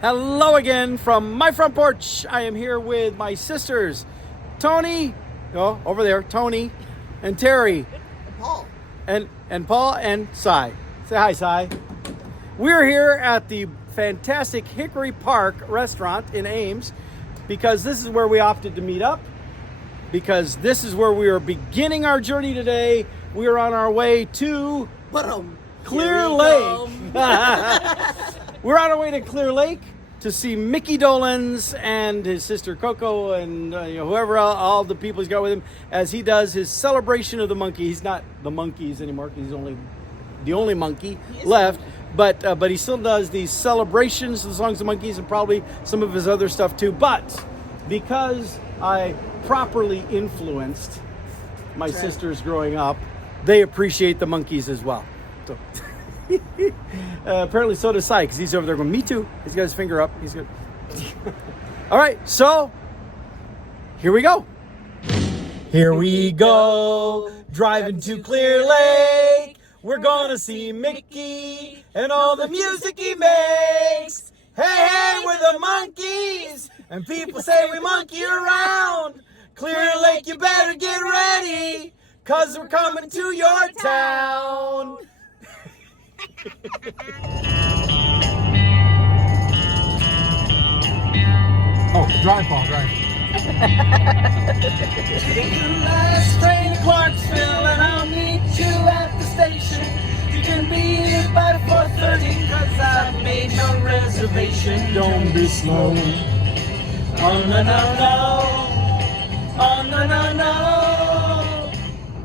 Hello again from my front porch. I am here with my sisters, Tony, over there, Tony, and Terry, and Paul, and Paul and Cy. Say hi, Cy. We're here at the fantastic Hickory Park restaurant in Ames because this is where we opted to meet up. Because this is where we are beginning our journey today. We are on our way to Clear Lake. We're on our way to Clear Lake to see Micky Dolenz and his sister Coco and whoever else, all the people he's got with him as he does his celebration of the monkey. He's not the monkeys anymore because he's only the only monkey left. But he still does these celebrations of the songs of the monkeys and probably some of his other stuff too. But because I properly influenced my sisters growing up, they appreciate the monkeys as well. So apparently so does Cy, because he's over there going, me too. He's got his finger up. He's good. All right, so here we go. Here we go, driving to Clear Lake. We're gonna see Micky and all the music he makes. Hey, hey, we're the monkeys, and people say we monkey around. Clear Lake, you better get ready, 'cause we're coming to your town. Oh, drive, Paul, drive. Take the last train to Clarksville and I'll meet you at the station. You can be here by 4:30 'cause I've made your reservation. Don't be slow. Oh no no no. Oh no no no.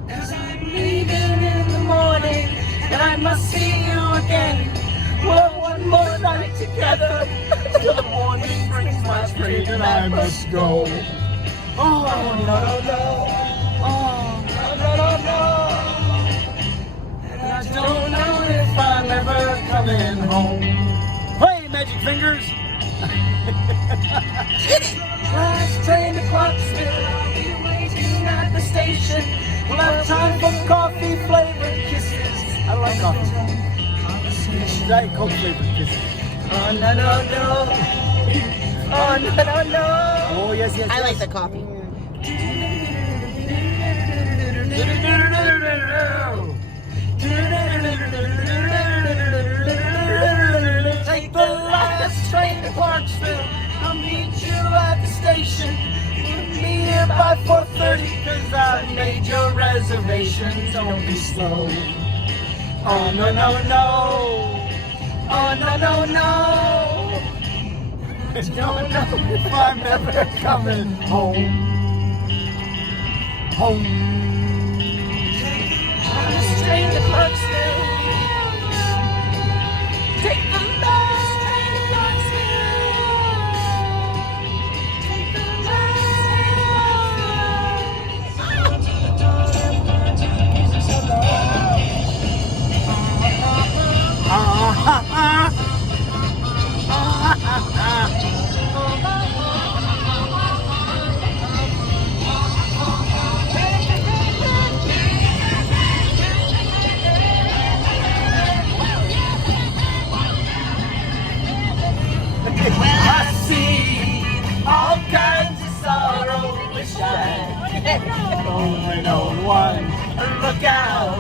'Cause I'm leaving in the morning and I must see you again. Well, one more night together till the morning brings my train and I must go. Oh no no no. Oh no no no no. And I don't know if I'm ever coming home. Hey, magic fingers. Last train to Clarksville, I'll be waiting at the station. We'll have time for coffee flavored kisses. I like coffee. Diet Coke flavored kisses. Oh no no no. Oh no no no. Oh yes, yes. I like the coffee. Take the last train to Clarksville. I'll meet you at the station. We'll be here by 4:30 'cause I've made your reservation. Don't be slow. Oh no no no. Oh no no no. I don't know if I'm ever coming home. Home. Last train to Clarksville. Take the last train to Clarksville. Take the last I see all kinds of sorrow. Wish I only know one. Look out,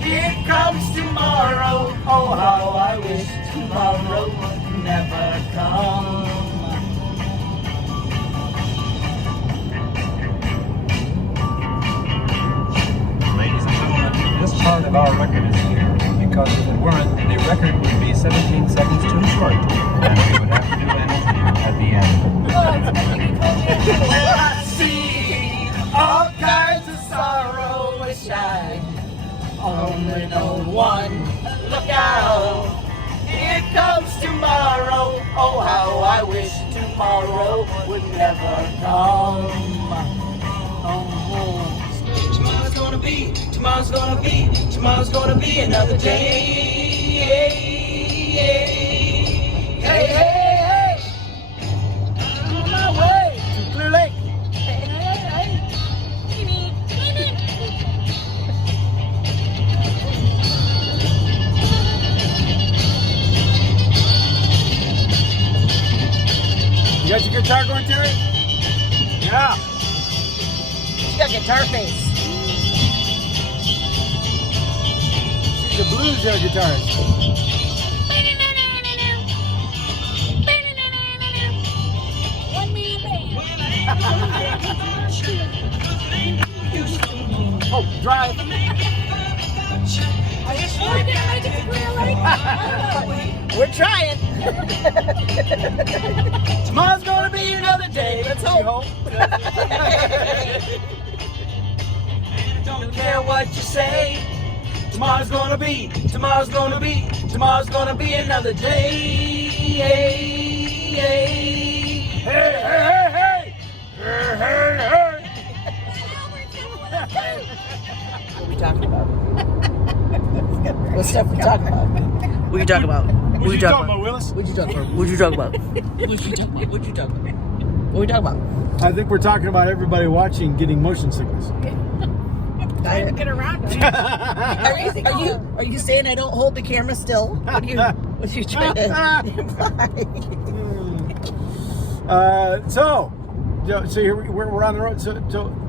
here comes tomorrow. Oh, how I wish tomorrow would never come. Ladies and gentlemen, this part of our record is here because if it weren't, the record would be 17 seconds too short, and we would have to do an interview at the end. Well, I see all kinds of sorrow. Wish I only know one. Look out, here comes tomorrow. Oh, how I wish tomorrow would never come. Oh. Tomorrow's gonna be another day. Hey, hey, hey. I'm on my way to Clear Lake. Hey, hey, hey. guitar going, Terry? Yeah. She got guitar face. She's a blues guitarist. Oh, drive. We're trying. Tomorrow's gonna be another day. Let's hope. Don't care what you say. Tomorrow's gonna be another day. Hey, hey, hey, hey. Hey, hey, hey. What are we talking about? What stuff we talking about? What you talking about? What you talking about, Willis? What you talking about? What you talking about? What you talking about? What you talking about? What we talking about? I think we're talking about everybody watching getting motion sickness. Trying to get around it. Are you saying I don't hold the camera still? What are you trying to imply? So here we're on the road. So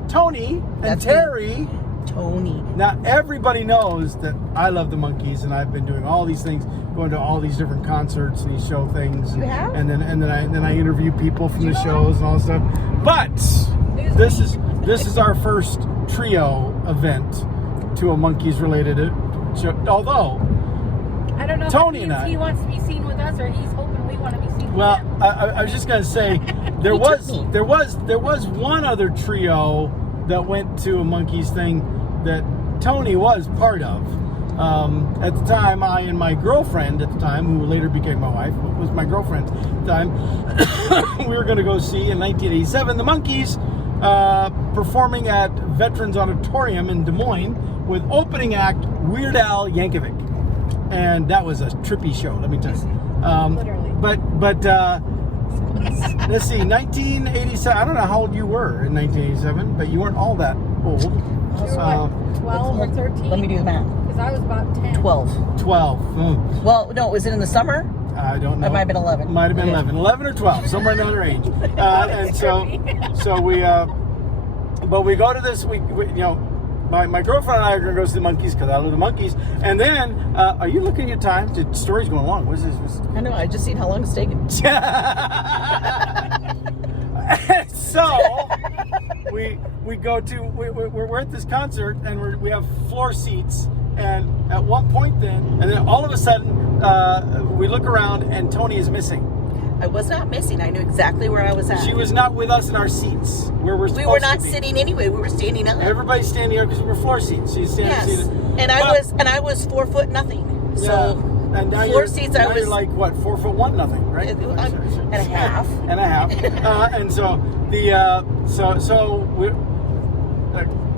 Tony and That's Terry. Tony. Now everybody knows that I love the Monkees, and I've been doing all these things, going to all these different concerts and these show things. You have? And then I interview people from the shows and all this stuff. But this is our first trio event to a Monkees related show. Although I don't know Tony if and I- he wants to be seen with us or he's hoping we want to be seen well, with him. I was just gonna say there was one other trio that went to a Monkees thing that Tony was part of. At the time, I and my girlfriend at the time, who later became my wife, was my girlfriend at the time, we were going to go see in 1987 the Monkees performing at Veterans Auditorium in Des Moines with opening act Weird Al Yankovic. And that was a trippy show, let me tell you. Literally. But let's see, 1987, I don't know how old you were in 1987, but you weren't all that old. You were what, 12 or 13? Let me do the math. Because I was about 10. 12. 12. Well, no, was it in the summer? I don't know. It might have been 11. Might have been Okay. 11. 11 or 12, somewhere in that range. And so we, but we go to this, we you know, my girlfriend and I are going to go see the Monkees because I love the Monkees. And then, are you looking at your time? The story's going long. What is this? I know, I just seen how long it's taken. So we go to we're at this concert and we have floor seats, and at one point and then all of a sudden we look around and Tony is missing. I was not missing. I knew exactly where I was at. She was not with us in our seats where we're supposed We were not to be. sitting anyway. We were standing up. Everybody's standing up because we were floor seats. She's standing. Yes, and I was 4 foot nothing. So and now floor seats. I was you're like what 4'1" nothing, right? and a half. And a half. And so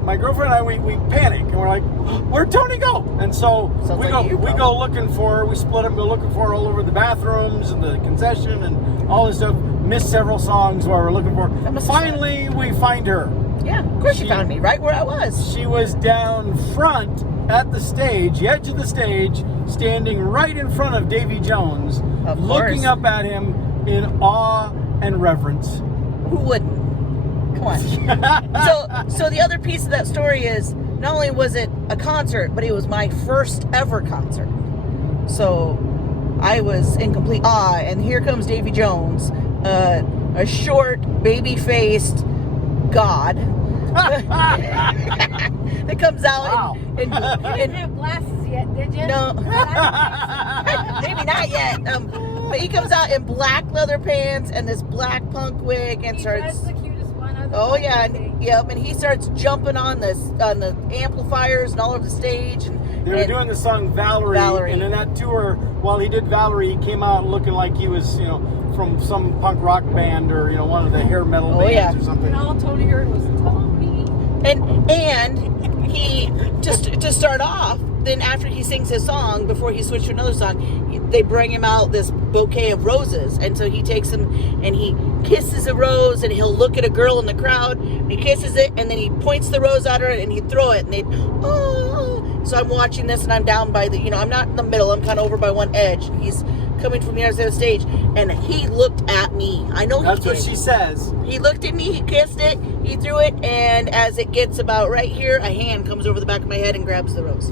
my girlfriend and I we panic and we're like, where'd Tony go? And so Sounds we like go looking for her. We split up, go looking for her all over the bathrooms and the concession and all this stuff. Missed several songs while we're looking for her. Finally, we find her. Yeah, of course you found me right where I was. She was down front at the stage, the edge of the stage, standing right in front of Davy Jones, Of looking course. up at him in awe and reverence. Who wouldn't? Come on. So the other piece of that story is not only was it a concert, but it was my first ever concert. So I was in complete awe, and here comes Davy Jones, a short, baby-faced god that comes out Wow. and You didn't have glasses yet, did you? no, maybe not yet. But he comes out in black leather pants and this black punk wig and He starts. was the cutest one. Oh yeah, and he starts jumping on the amplifiers and all over the stage. And They were doing the song Valerie, and in that tour, while he did Valerie, he came out looking like he was, from some punk rock band or, one of the hair metal bands yeah. or something. And all Tony heard was Tony. And he to start off, then after he sings his song, before he switched to another song, they bring him out this bouquet of roses, and so he takes them and he kisses a rose, and he'll look at a girl in the crowd, and he kisses it, and then he points the rose at her, and he'd throw it, and they'd So I'm watching this, and I'm down by the, I'm not in the middle. I'm kind of over by one edge. He's coming from the other side of the stage, and he looked at me. I know That's he did. what she says. He looked at me, he kissed it, he threw it, and as it gets about right here, a hand comes over the back of my head and grabs the rose.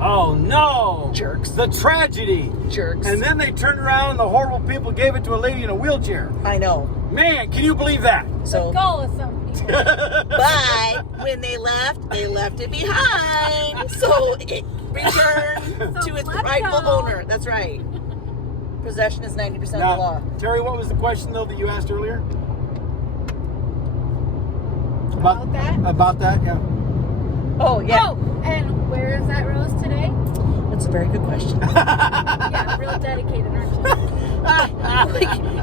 Oh no! Jerks. The tragedy. Jerks. And then they turned around and the horrible people gave it to a lady in a wheelchair. I know. Man, can you believe that? So, Go with some people. but when they left it behind. So it returned So to its let rightful go. owner. That's right. Possession is 90% of the Now, law. Terry, what was the question though that you asked earlier? About that? About that, yeah. Oh, yeah. Oh, and where is that rose today? That's a very good question. Yeah, real dedicated, aren't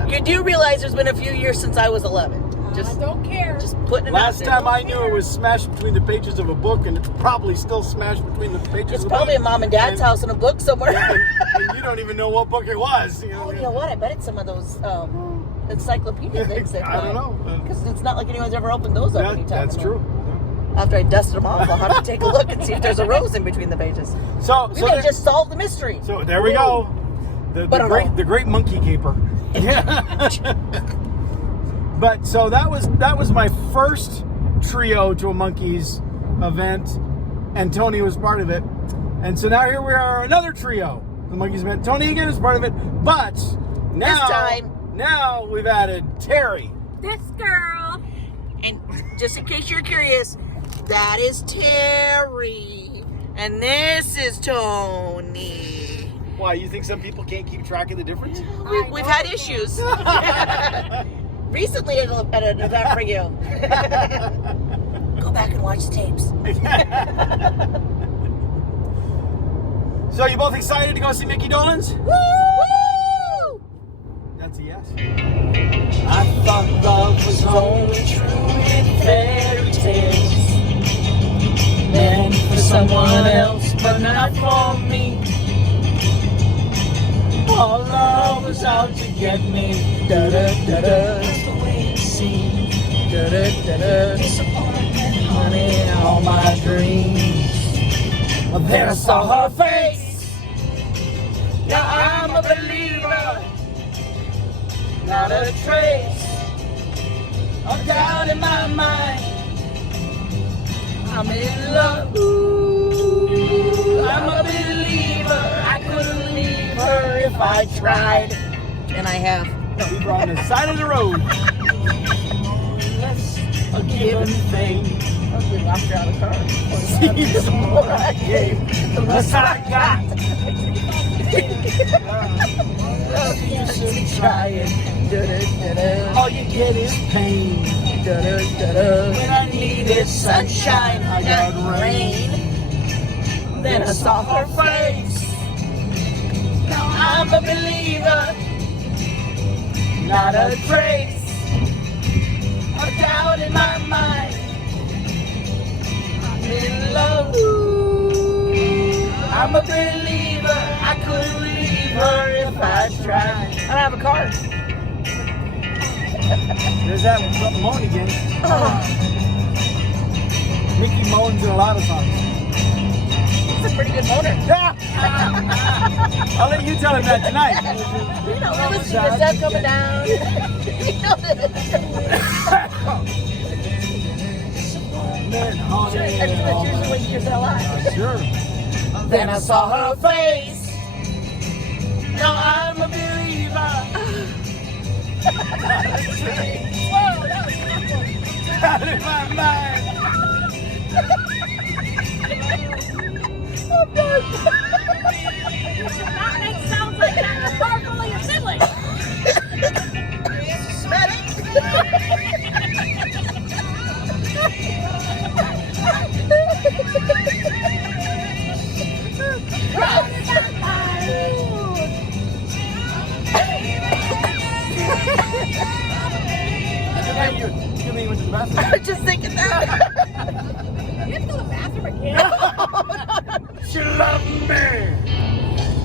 you? You do realize there's been a few years since I was 11. I don't care. Just putting it Last out there. time I knew it was smashed between the pages of a book, and it's probably still smashed between the pages It's of a book. probably at mom and dad's house in a book somewhere. And you don't even know what book it was. Oh, you know what? I bet it's some of those encyclopedia things. That, I don't know. Because it's not like anyone's ever opened those up Yeah, anytime. that's true. After I dusted them off, I'll have to take a look and see if there's a rose in between the pages. So, We may just solve the mystery. so there we go. The great monkey caper. Yeah. But so that was my first trio to a Monkees event, and Tony was part of it. And so now here we are, another trio. The Monkees event. Tony again is part of it, but now we've added Terry. This girl. And just in case you're curious, that is Terry. And this is Tony. Why, you think some people can't keep track of the difference? We've had issues. Recently at an event for you. Go back and watch the tapes. So you both excited to go see Micky Dolenz? Woo! That's a yes. I thought love was only true in fairy tales, meant for someone else, but not for me. All love was out to get me. Da da da da. That's the way it seemed. Da da da da. Disappointment, honey, in all my dreams. But then I saw her face. Now I'm a believer. Not a trace of doubt in my mind. I'm in love. Ooh, I'm a believer. I couldn't leave her if I tried. And I have. We were on the side of the road. That's a given thing. We locked her out of the car. The more I gave, the less I got. You shouldn't try it. All you get is pain. When I needed sunshine, I got rain. Then I saw her face. Now I'm a believer, not a trace of doubt in my mind. I'm in love. I'm a believer. I couldn't leave her if I tried. I don't have a car. There's that moan again. Micky moans in a lot of songs. It's a pretty good motor. I'll let you tell him that tonight. You know, we're listening to stuff coming down. You know that. That's usually when you get that line. Sure. Then I saw her face. Now I'm a believer. Whoa, that was awful. Out of my mind. You should not make sounds like that in a car full of your siblings. You mean went to the bathroom? I was just thinking that. You have to go to the bathroom again? She loved me.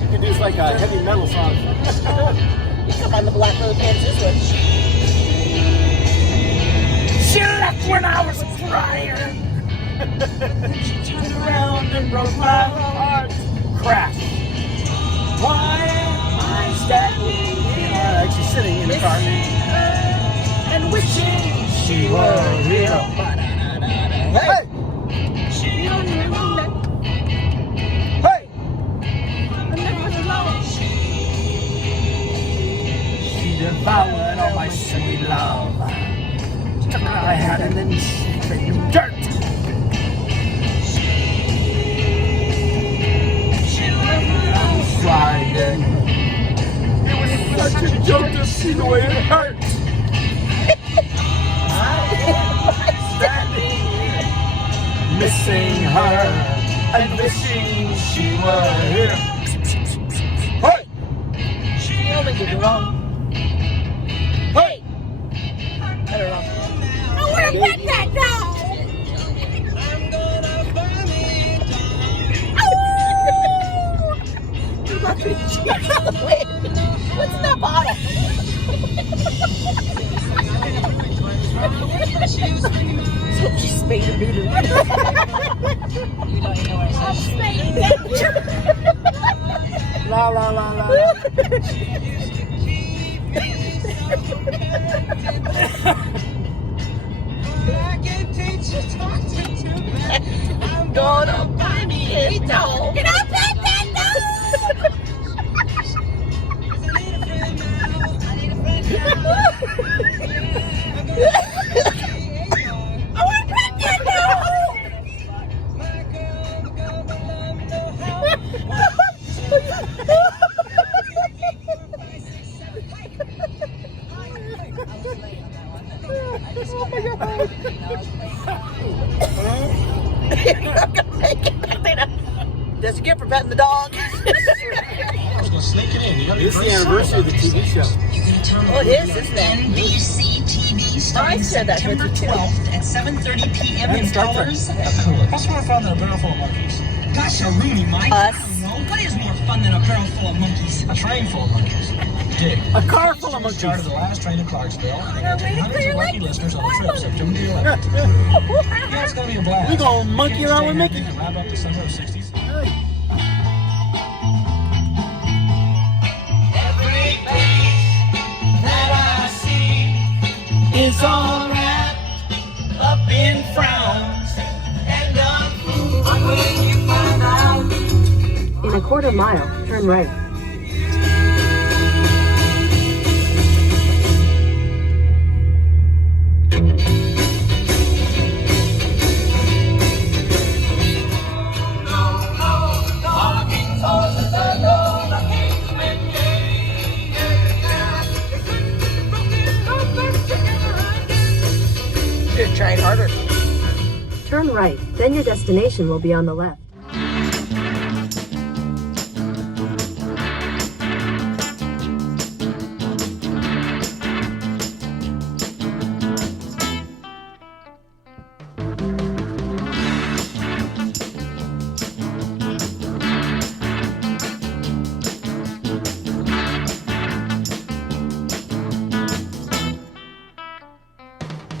You can do like a heavy metal song. You come on the black leather pants this way. She left when I was crying. She turned around and broke my heart. Crash. Why am I standing here? Like she's sitting in the car. And wishing she were here. Hey! She Hey! She devoured all my sweet love. Took all I had and then she made him dirt. She left me on sliding. It was such a joke to see the way it hurt. Standing here, missing her and wishing she were here. Hey! She only did it wrong. Hey! Got it wrong. I want to pet that dog. Wait, what's in that bottle? So she's spayed or neutered. I'm saying La la la la. I'm gonna buy me a dog. Can I pet that dog? I want to pet that dog. That's a gift for petting the dog. This is the anniversary of the TV show. Oh, it is, isn't it? NBC TV I starting said that September picture, too. 12th at 7:30 p.m. in Star Trek. colors. What's more fun than a barrel full of monkeys? Gosh, a Rooney, Mike. Us. I don't know. What is more fun than a barrel full of monkeys? A train full of monkeys. Dig. A car full of Started monkeys. the last train to Clarksville, and they're going to take Waiting for hundreds your of lucky legs. listeners on the trip September the 11th. Yeah, it's going to be a blast. We gonna monkey around with Mickey. And wrap up the summer of 60s. Every face that I see is all wrapped up in frowns and unfood. When you find out In a quarter mile, turn right. Should have tried harder. Turn right, then your destination will be on the left.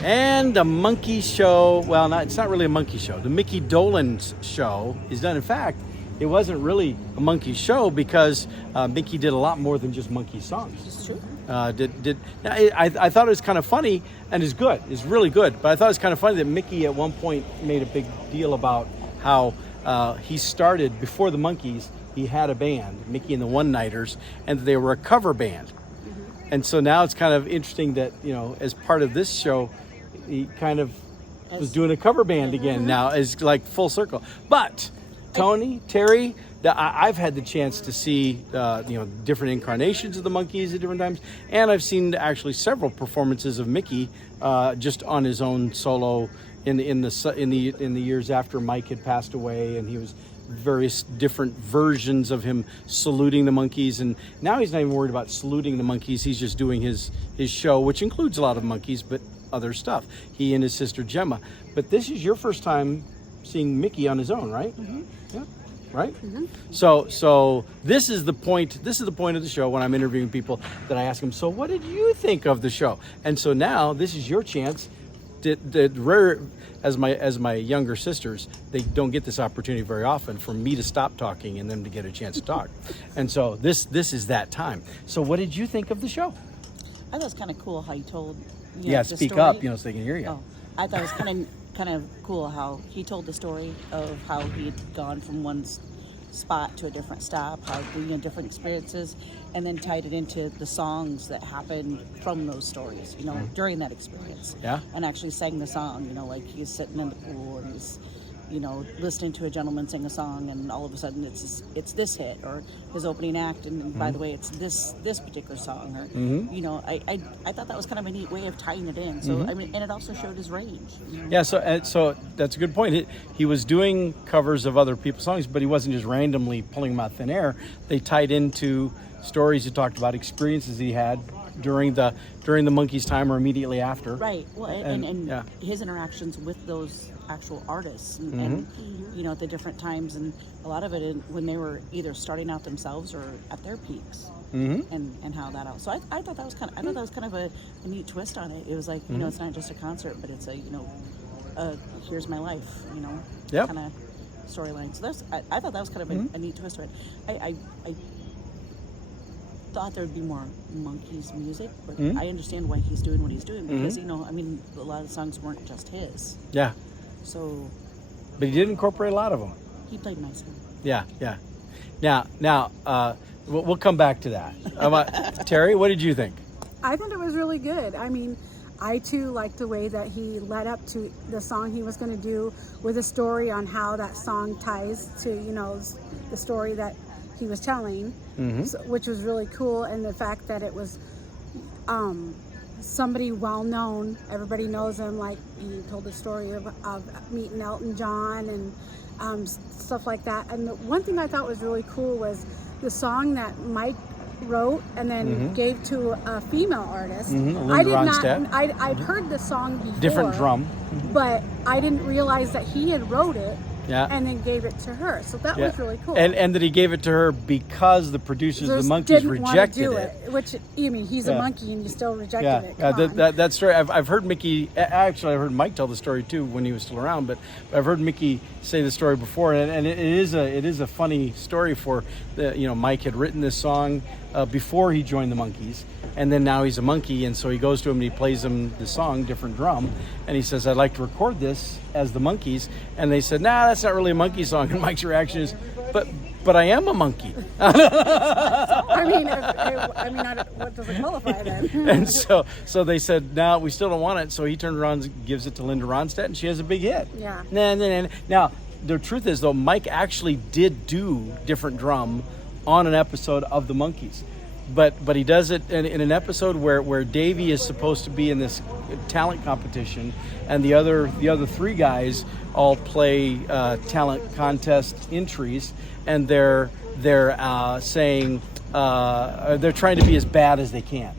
And the monkey show, well, it's not really a monkey show. The Micky Dolenz show is done. In fact, it wasn't really a monkey show because Micky did a lot more than just monkey songs. It's true. I thought it was kind of funny, and it's good. It's really good. But I thought it was kind of funny that Micky at one point made a big deal about how he started before the Monkees. He had a band, Micky and the One Nighters, and they were a cover band. And so now it's kind of interesting that, you know, as part of this show, he kind of was doing a cover band again now, as like full circle. But Tony, Terry, I've had the chance to see, different incarnations of the Monkees at different times, and I've seen actually several performances of Micky just on his own solo in the years after Mike had passed away, and he was various different versions of him saluting the Monkees. And now he's not even worried about saluting the Monkees. He's just doing his show, which includes a lot of Monkees, but other stuff. He and his sister Gemma. But this is your first time seeing Micky on his own, right? Mm-hmm. Yeah. Right? Mm-hmm. So this is the point of the show when I'm interviewing people, that I ask them, so what did you think of the show? And so now this is your chance did rare as my younger sisters, they don't get this opportunity very often for me to stop talking and them to get a chance to talk. And so this is that time. So what did you think of the show? I thought it was kind of cool how you told. Yeah, the speak story. up, so they can hear you. Oh, I thought it was kind of cool how he told the story of how he had gone from one spot to a different stop, how different experiences, and then tied it into the songs that happened from those stories, during that experience. Yeah. And actually sang the song, like he's sitting in the pool and he's, listening to a gentleman sing a song, and all of a sudden it's this hit, or his opening act, and by the way, it's this particular song, or I thought that was kind of a neat way of tying it in. So and it also showed his range. Yeah, so that's a good point. He was doing covers of other people's songs, but he wasn't just randomly pulling them out of thin air. They tied into stories he talked about, experiences he had during the Monkees time or immediately after. Right. Well, and yeah. his interactions with those actual artists, and at the different times, and a lot of it when they were either starting out themselves or at their peaks, and how that out. So I thought that was kind of a neat twist on it. It was like it's not just a concert, but it's a here's my life, Yep. kind of storyline. So I thought that was kind of a neat twist to it. I thought there would be more Monkees music, but I understand why he's doing what he's doing, because a lot of the songs weren't just his. Yeah. So. But he did incorporate a lot of them. He played nicely. Yeah. Now, we'll come back to that. Terry, what did you think? I thought it was really good. I mean, I too liked the way that he led up to the song he was going to do, with a story on how that song ties to, the story that he was telling, which was really cool. And the fact that it was somebody well known, everybody knows him, like he told the story of meeting Elton John and stuff like that. And the one thing I thought was really cool was the song that Mike wrote and then gave to a female artist. I did not. I'd heard the song before. Different drum. But I didn't realize that he had wrote it. Yeah. And then gave it to her. So that was really cool. And that he gave it to her because the producers of the Monkees rejected it. Which, he's a monkey and you still rejected it. That story, I've heard Micky, actually I've heard Mike tell the story too when he was still around, but I've heard Micky say the story before, and it is a funny story for, Mike had written this song before he joined the Monkees, and then now he's a monkey, and so he goes to him and he plays him the song, different drum, and he says, I'd like to record this as the Monkees, and they said, nah, that's not really a monkey song, and Mike's reaction is, but I am a monkey. What does it qualify then? And so they said, no, we still don't want it, so he turned around and gives it to Linda Ronstadt, and she has a big hit. Yeah. Now, the truth is, though, Mike actually did do different drum on an episode of the Monkees. But he does it in an episode where Davey is supposed to be in this talent competition, and the other three guys all play talent contest entries, and they're saying they're trying to be as bad as they can.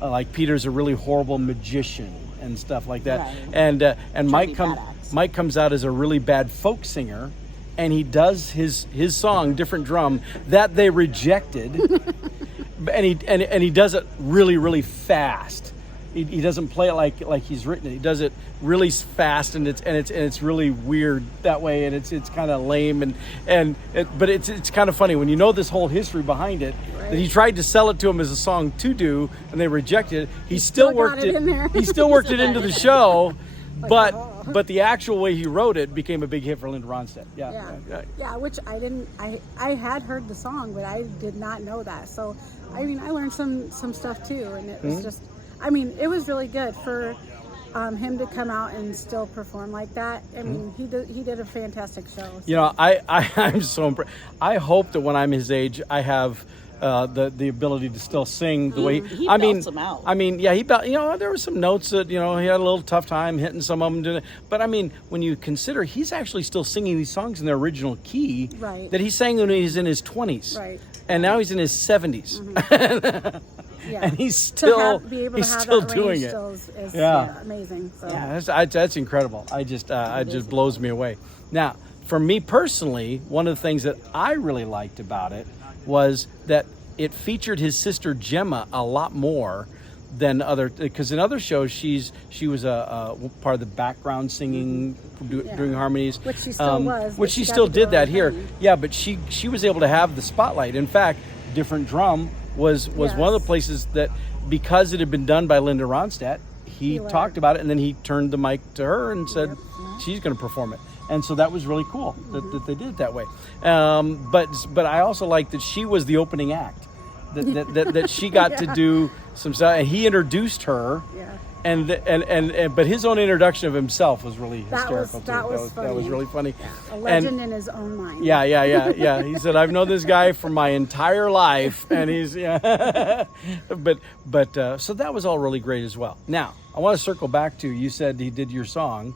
Like Peter's a really horrible magician and stuff like that, right. And Mike comes out as a really bad folk singer, and he does his song, different drum, that they rejected. And he does it really, really fast. He doesn't play it like he's written it. He does it really fast, and it's really weird that way, and it's kind of lame, but it's kind of funny when you know this whole history behind it. Right. That he tried to sell it to him as a song to do, and they rejected it. He still worked it in there. He still worked it into the show. But the actual way he wrote it became a big hit for Linda Ronstadt. Yeah, which I didn't. I had heard the song, but I did not know that. So, I learned some stuff too, and it was just. It was really good for him to come out and still perform like that. He did a fantastic show. So. I'm so impressed. I hope that when I'm his age, I have. The ability to still sing the way he belts them out. There were some notes that he had a little tough time hitting some of them. But when you consider he's actually still singing these songs in their original key, right. that he sang when he was in his 20s, right. And now he's in his 70s, Yeah. and he's still doing it. Still is amazing. So. Yeah, that's incredible. It just blows me away. Now, for me personally, one of the things that I really liked about it was that it featured his sister Gemma a lot more than other, because in other shows she was a part of the background singing, doing harmonies, Which she still was, which but she she got still to do did her that own here. thing. Yeah, but she was able to have the spotlight. In fact, Different Drum was one of the Yes. places that, because it had been done by Linda Ronstadt, he He talked let- about it, and then he turned the mic to her and said she's going to perform it. And so that was really cool that they did it that way. But I also like that she was the opening act. That she got to do some stuff, and he introduced her. Yeah. But his own introduction of himself was really That was- hysterical too. that was That was funny. really funny. A legend in his own mind. Yeah. He said, "I've known this guy for my entire life," and he's But so that was all really great as well. Now I want to circle back to, you said he did your song.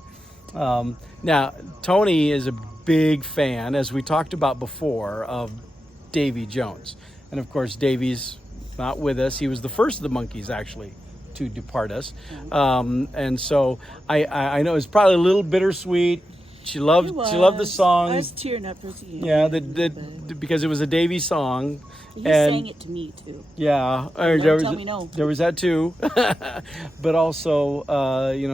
Now Tony is a big fan, as we talked about before, of Davy Jones, and of course Davy's not with us. He was the first of the Monkees actually to depart us, and so I know it's probably a little bittersweet. She loved the song. I was tearing up for seeing. Yeah, because it was a Davy song. He and sang it to me too. yeah, tell me no. there was that too. But also,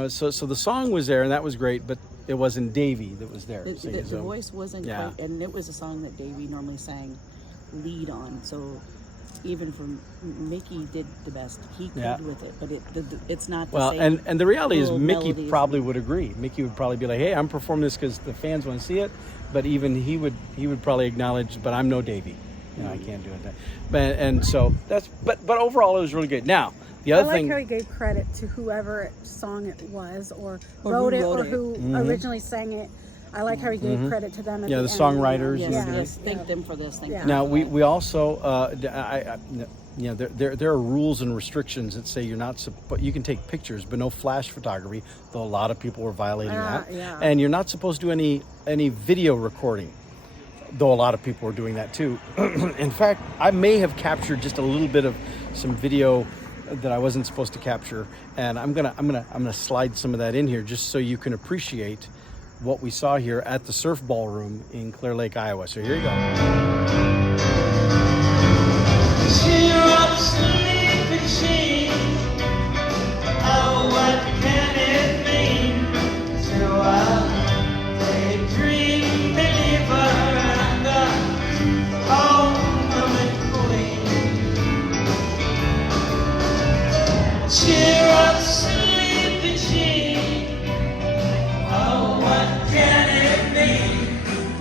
so the song was there, and that was great. But it wasn't Davy that was there. The voice wasn't quite, and it was a song that Davy normally sang lead on. So even for Micky did the best he could with it, but it's not the same. And the reality is, little Micky melodies. probably would agree. Micky would probably be like, "Hey, I'm performing this because the fans want to see it." But even he would probably acknowledge, "But I'm no Davy. I can't do it." But overall, it was really good. Now the I other like thing. how he gave credit to whoever song it was, or Or wrote who it, wrote or it. who originally sang it. I like how he gave credit to them. At Yeah, the end. songwriters Yes, and yes. Thank them for this. Thank them Now for we that. we also there are rules and restrictions that say you're not you can take pictures but no flash photography, though a lot of people were violating that. Yeah. And you're not supposed to do any video recording, though a lot of people are doing that too. In fact, I may have captured just a little bit of some video that I wasn't supposed to capture, and I'm gonna slide some of that in here just so you can appreciate what we saw here at the Surf Ballroom in Clear Lake, Iowa. So here you go. Cheer up, sleeping she. Oh, what can it mean to a daydream believer and a homecoming queen? Cheer up, sleeping she. Oh, what can it mean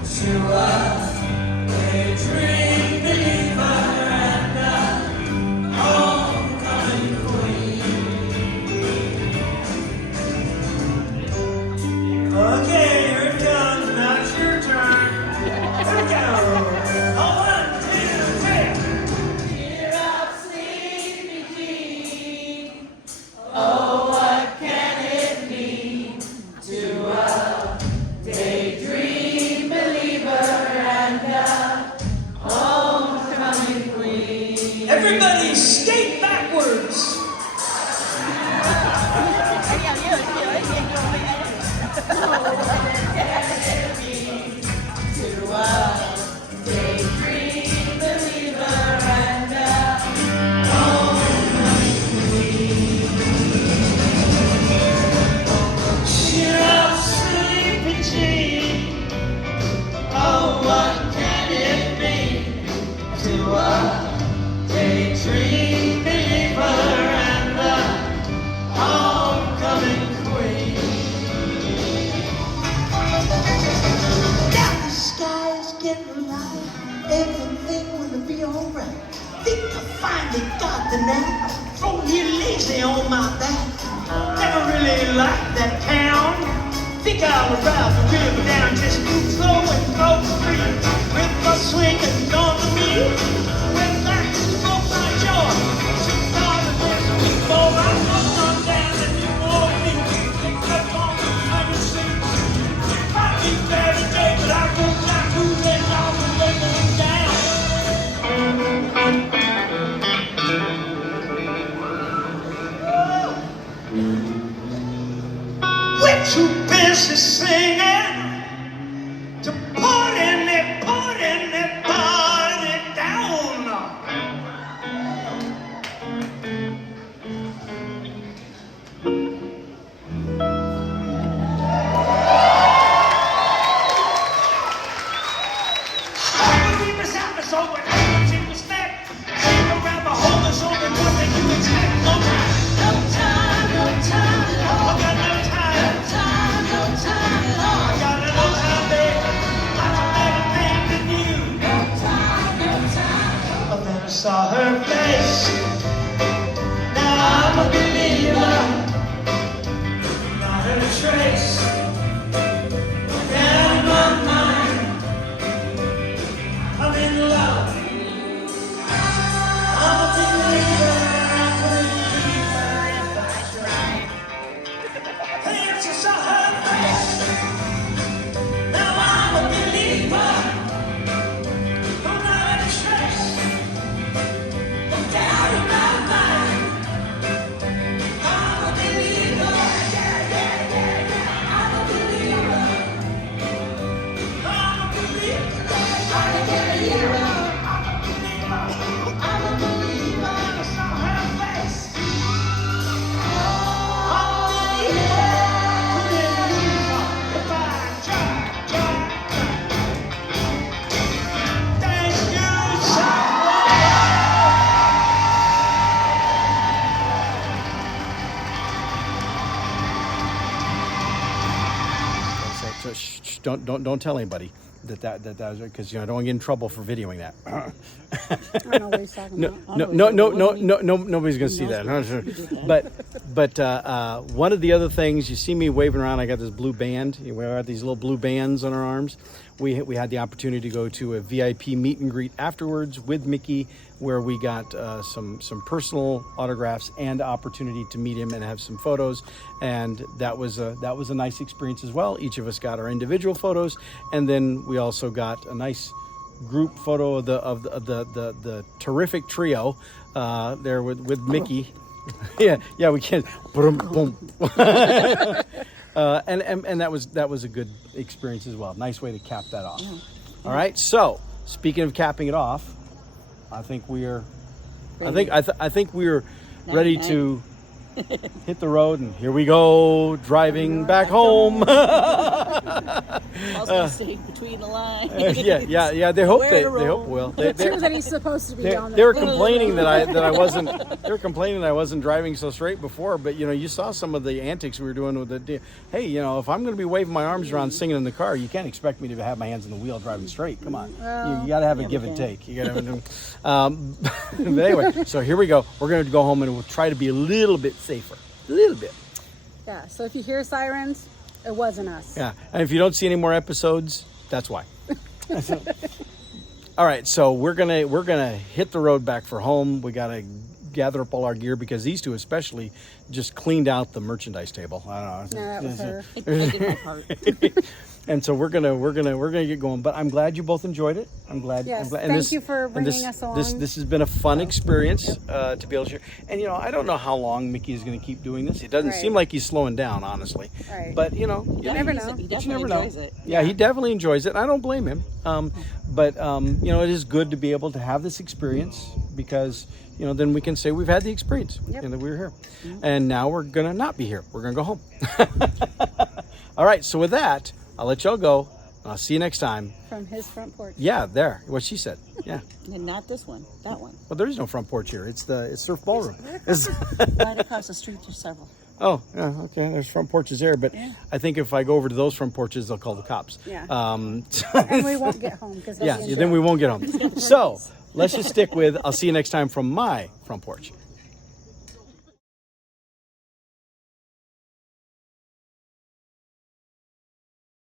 to a daydream believer? Okay, here it comes. Now it's your turn. Here we go. 1, 2, 3. Cheer up, sleepy Jean. Oh, what can it mean to a daydream believer and a homecoming queen? Everybody skate backwards. Cheer up, sleepy Jean. Oh, what can it mean to a daydream believer and a homecoming queen? The sky is getting light, everything will be alright. Think I finally got the knack, throw you lazy on my back. Never really liked that town. Think I would rather river down, just move slow and go free. With my swing and on the me. Went back to smoke my joy. Took part of this before I looked on down and you wore me. Picked up on the money seats. Might be fair today, but I won't like moving all the way down. We're too busy singing to party down. saw her face. Now I'm a believer. Not a trace. Down in my mind. I'm in love. I'm a believer. I'm a believer if I try. Hey, I just saw her face. Now I'm a believer. I'm not a trace. I'm down in my mind. I'm a believer. Yeah, yeah, yeah, yeah. I'm a believer. I'm a believer. I'm a believer. I'm a believer. I saw her face. I'm a believer. If I try. Thank you, So shh, don't tell anybody that was because I don't want to get in trouble for videoing that. I don't know what he's talking about. No, nobody's gonna see that. But one of the other things, you see me waving around. I got this blue band. We have these little blue bands on our arms. We had the opportunity to go to a VIP meet and greet afterwards with Mickey, where we got some personal autographs and opportunity to meet him and have some photos, and that was a nice experience as well. Each of us got our individual photos, and then we also got a nice group photo of the terrific trio there with Mickey. yeah, we can. Boom, boom. And that was a good experience as well. Nice way to cap that off. All right. So speaking of capping it off, I think we're ready to hit the road, and here we go, driving back home. Also stay between the lines. Yeah. They hope will. It's true that he's supposed to be on They there. were complaining that I wasn't. They were complaining that I wasn't driving so straight before. But you saw some of the antics we were doing with the. Hey, if I'm going to be waving my arms around singing in the car, you can't expect me to have my hands on the wheel driving straight. Come on, you got to have a give and take. You got to. But anyway, so here we go. We're going to go home and we'll try to be a little bit safer. A little bit. Yeah, so if you hear sirens, it wasn't us. Yeah, and if you don't see any more episodes, that's why. All right, so we're gonna hit the road back for home. We gotta gather up all our gear because these two especially just cleaned out the merchandise table. I don't know. No, that was her. I did my part. And so we're gonna get going. But I'm glad you both enjoyed it. I'm glad. Yes, I'm glad. thank you for bringing us along. This has been a fun experience to be able to share. And I don't know how long Mickey is going to keep doing this. It doesn't seem like he's slowing down, honestly. Right. But you never know. He definitely enjoys it. Yeah, he definitely enjoys it. And I don't blame him. But it is good to be able to have this experience because then we can say we've had the experience and that we were here. Mm-hmm. And now we're gonna not be here. We're gonna go home. All right. So with that, I'll let y'all go. I'll see you next time. From his front porch. Yeah, there. What she said. Yeah. And not this one. That one. Well, there is no front porch here. It's Surf Ballroom. Right across the street, there's several. Oh, yeah, okay. There's front porches there, but I think if I go over to those front porches, they'll call the cops. Yeah. And we won't get home because then we won't get home. So let's just stick with. I'll see you next time from my front porch.